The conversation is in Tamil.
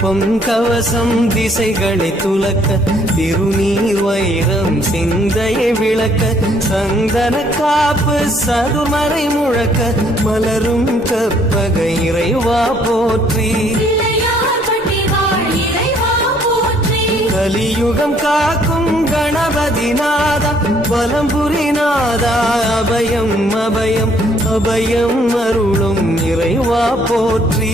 பொன்கவசம் திசைகளை துலக்க திருநீர் வைரம் சிந்தையை விளக்க சந்தன காப்பு சதுமறை முழக்க மலரும் கற்பக இறைவா போற்றி கலியுகம் காக்கும் கணபதி நாதா வலம்புரி நாதா அபயம் அபயம் அபயம் அருளும் இறைவா போற்றி